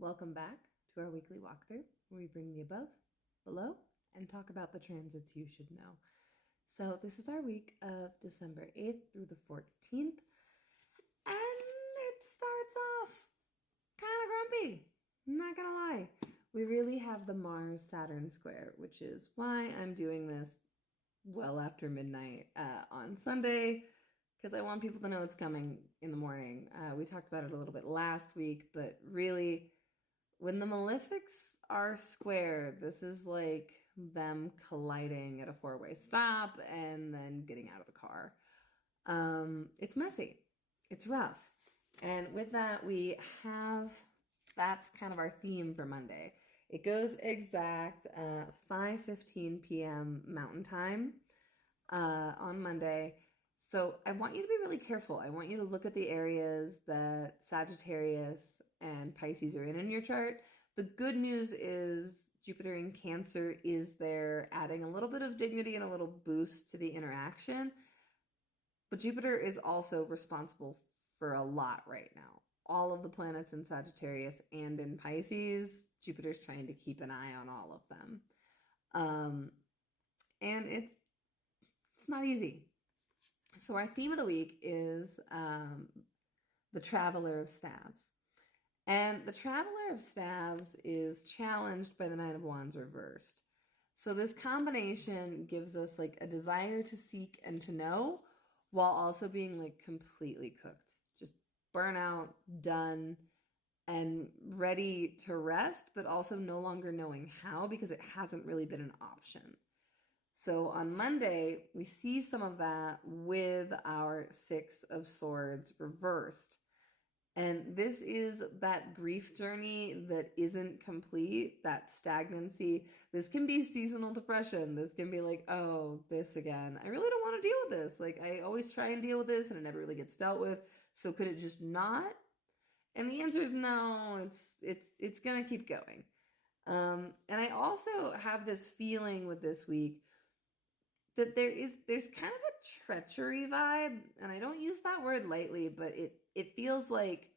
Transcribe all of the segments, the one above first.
Welcome back to our weekly walkthrough where we bring the above, below, and talk about the transits you should know. So this is our week of December 8th through the 14th, and it starts off kind of grumpy. I'm not gonna lie. We really have the Mars-Saturn square, which is why I'm doing this well after midnight on Sunday, because I want people to know it's coming in the morning. We talked about it a little bit last week, but really, when the malefics are square, this is like them colliding at a four-way stop and then getting out of the car. It's messy. It's rough. And with that, that's kind of our theme for Monday. It goes exact 5:15 p.m. Mountain Time on Monday. So I want you to be really careful. I want you to look at the areas that Sagittarius and Pisces are in your chart. The good news is Jupiter in Cancer is there, adding a little bit of dignity and a little boost to the interaction. But Jupiter is also responsible for a lot right now. All of the planets in Sagittarius and in Pisces, Jupiter's trying to keep an eye on all of them. And it's not easy. So our theme of the week is the Traveler of Staves. And the Traveler of Staves is challenged by the Knight of Wands reversed. So this combination gives us like a desire to seek and to know while also being like completely cooked. Just burnout, done, and ready to rest, but also no longer knowing how because it hasn't really been an option. So on Monday, we see some of that with our Six of Swords reversed. And this is that grief journey that isn't complete, that stagnancy. This can be seasonal depression. This can be like, oh, this again. I really don't want to deal with this. Like, I always try and deal with this and it never really gets dealt with. So could it just not? And the answer is no, it's going to keep going. And I also have this feeling with this week that there's kind of a treachery vibe, and I don't use that word lightly, but it feels like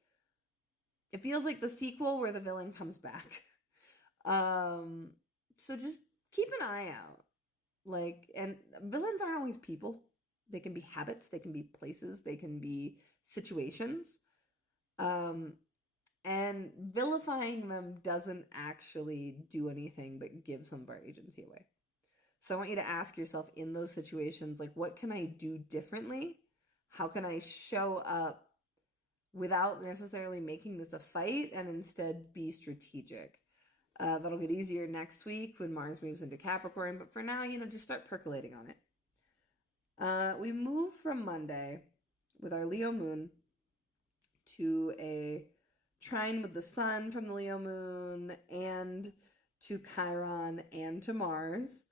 the sequel where the villain comes back. So just keep an eye out. Like, and villains aren't always people. They can be habits, they can be places, they can be situations. And vilifying them doesn't actually do anything but give some of our agency away. So I want you to ask yourself in those situations, like, what can I do differently? How can I show up without necessarily making this a fight and instead be strategic? That'll get easier next week when Mars moves into Capricorn. But for now, just start percolating on it. We move from Monday with our Leo moon to a trine with the sun from the Leo moon and to Chiron and to Mars.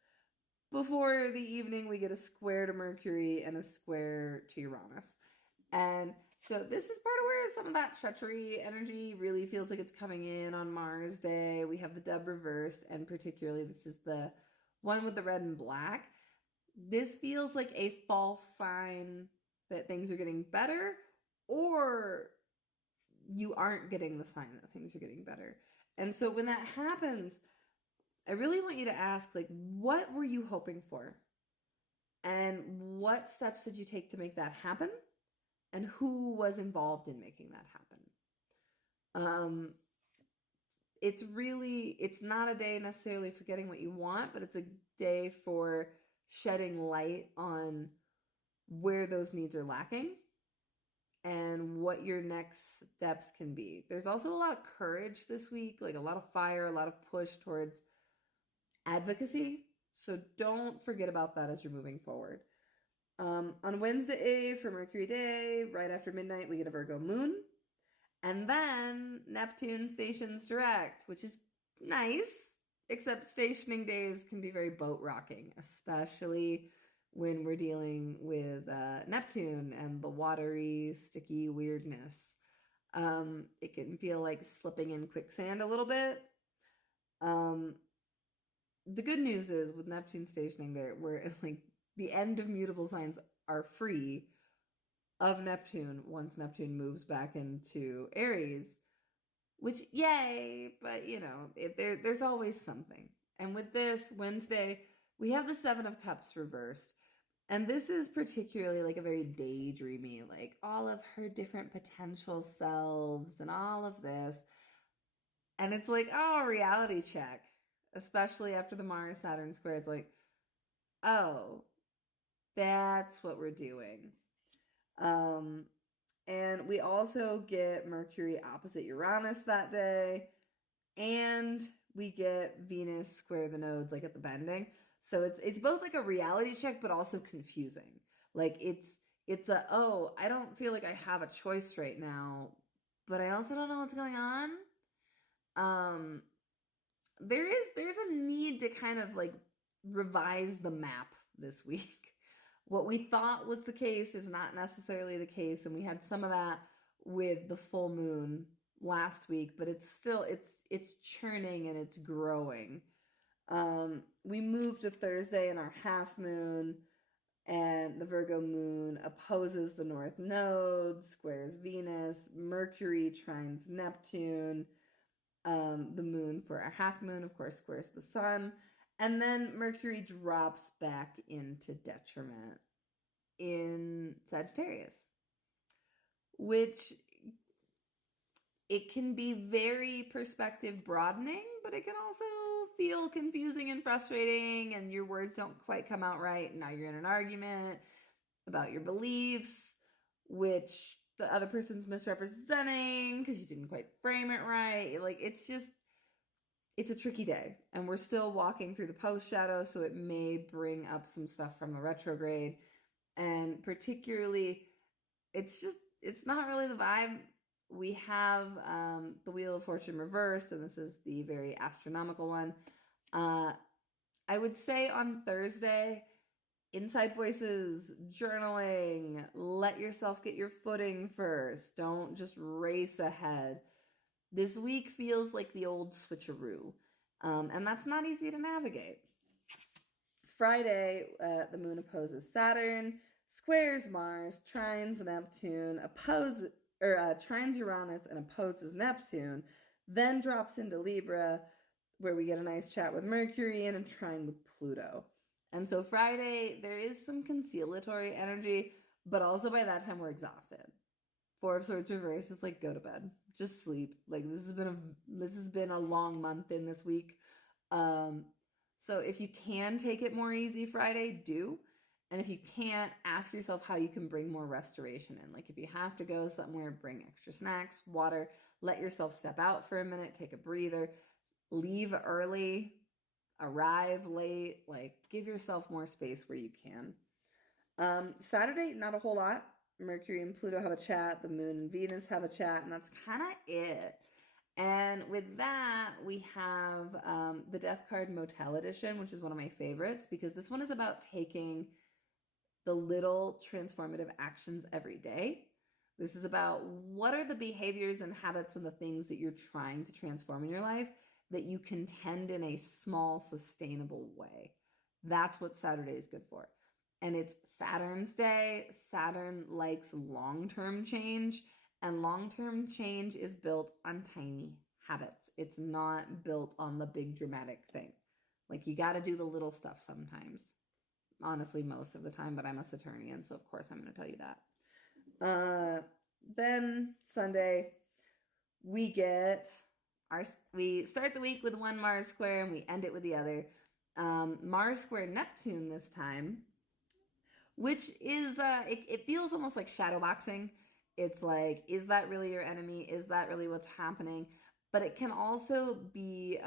Before the evening, we get a square to Mercury and a square to Uranus. And so this is part of where some of that treachery energy really feels like it's coming in on Mars Day. We have the dub reversed, and particularly this is the one with the red and black. This feels like a false sign that things are getting better, or you aren't getting the sign that things are getting better. And so when that happens, I really want you to ask, like, what were you hoping for? And what steps did you take to make that happen? And who was involved in making that happen? It's not a day necessarily for getting what you want, but it's a day for shedding light on where those needs are lacking and what your next steps can be. There's also a lot of courage this week, like a lot of fire, a lot of push towards advocacy. So don't forget about that as you're moving forward. On Wednesday for Mercury Day, right after midnight, we get a Virgo moon. And then Neptune stations direct, which is nice, except stationing days can be very boat rocking, especially when we're dealing with Neptune and the watery, sticky weirdness. It can feel like slipping in quicksand a little bit. The good news is with Neptune stationing there, where like the end of mutable signs are free of Neptune once Neptune moves back into Aries. which yay, but you know, there's always something. And with this Wednesday, we have the Seven of Cups reversed. And this is particularly like a very daydreamy, like all of her different potential selves and all of this. And it's like, oh, reality check, especially after the Mars Saturn square. It's like, oh, that's what we're doing. And we also get Mercury opposite Uranus that day. And we get Venus square the nodes like at the bending. So it's both like a reality check, but also confusing. Like it's a, oh, I don't feel like I have a choice right now, but I also don't know what's going on. There's a need to kind of like revise the map this week. What we thought was the case is not necessarily the case, and we had some of that with the full moon last week, but it's still it's churning and it's growing. We moved to Thursday in our half moon, and the Virgo moon opposes the north node, squares Venus, Mercury trines Neptune, the moon for our half moon, of course, squares the sun, and then Mercury drops back into detriment in Sagittarius, which it can be very perspective broadening, but it can also feel confusing and frustrating, and your words don't quite come out right. And now you're in an argument about your beliefs, which the other person's misrepresenting because you didn't quite frame it right. Like, it's a tricky day, and we're still walking through the post shadow, so it may bring up some stuff from the retrograde. And particularly, it's not really the vibe. We have the Wheel of Fortune reversed, and this is the very astronomical one. I would say on Thursday, inside voices, journaling, let yourself get your footing first. Don't just race ahead. This week feels like the old switcheroo, and that's not easy to navigate. Friday, the moon opposes Saturn, squares Mars, trines Neptune, trines Uranus and opposes Neptune, then drops into Libra, where we get a nice chat with Mercury and a trine with Pluto. And so Friday, there is some conciliatory energy, but also by that time we're exhausted. Four of Swords reverse is like, go to bed, just sleep. Like, this has been a long month in this week. So if you can take it more easy Friday, do. And if you can't, ask yourself how you can bring more restoration in. Like, if you have to go somewhere, bring extra snacks, water, let yourself step out for a minute, take a breather, leave early, arrive late, like, give yourself more space where you can. Saturday, not a whole lot. Mercury and Pluto have a chat, the moon and Venus have a chat, and that's kind of it. And with that, we have the Death card Motel Edition, which is one of my favorites, because this one is about taking the little transformative actions every day. This is about what are the behaviors and habits and the things that you're trying to transform in your life that you can tend in a small, sustainable way. That's what Saturday is good for. And it's Saturn's day. Saturn likes long-term change, and long-term change is built on tiny habits. It's not built on the big dramatic thing. Like, you got to do the little stuff sometimes. Honestly, most of the time, but I'm a Saturnian, so of course I'm going to tell you that. Then Sunday, we start the week with one Mars square and we end it with the other. Mars square Neptune this time, which is, it feels almost like shadow boxing. It's like, is that really your enemy? Is that really what's happening? But it can also be,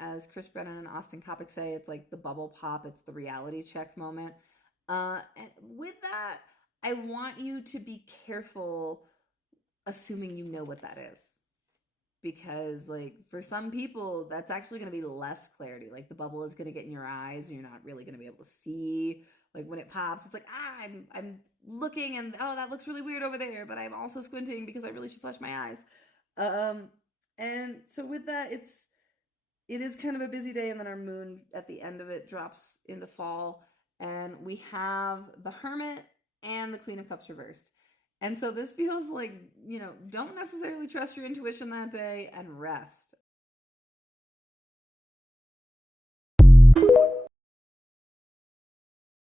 as Chris Brennan and Austin Coppock say, it's like the bubble pop. It's the reality check moment. And with that, I want you to be careful assuming you know what that is. Because, like, for some people, that's actually going to be less clarity. Like, the bubble is going to get in your eyes and you're not really going to be able to see. Like, when it pops, it's like, I'm looking and, oh, that looks really weird over there, but I'm also squinting because I really should flush my eyes. And so with that, it is kind of a busy day, and then our moon at the end of it drops into fall, and we have the Hermit and the Queen of Cups reversed. And so this feels like, don't necessarily trust your intuition that day and rest.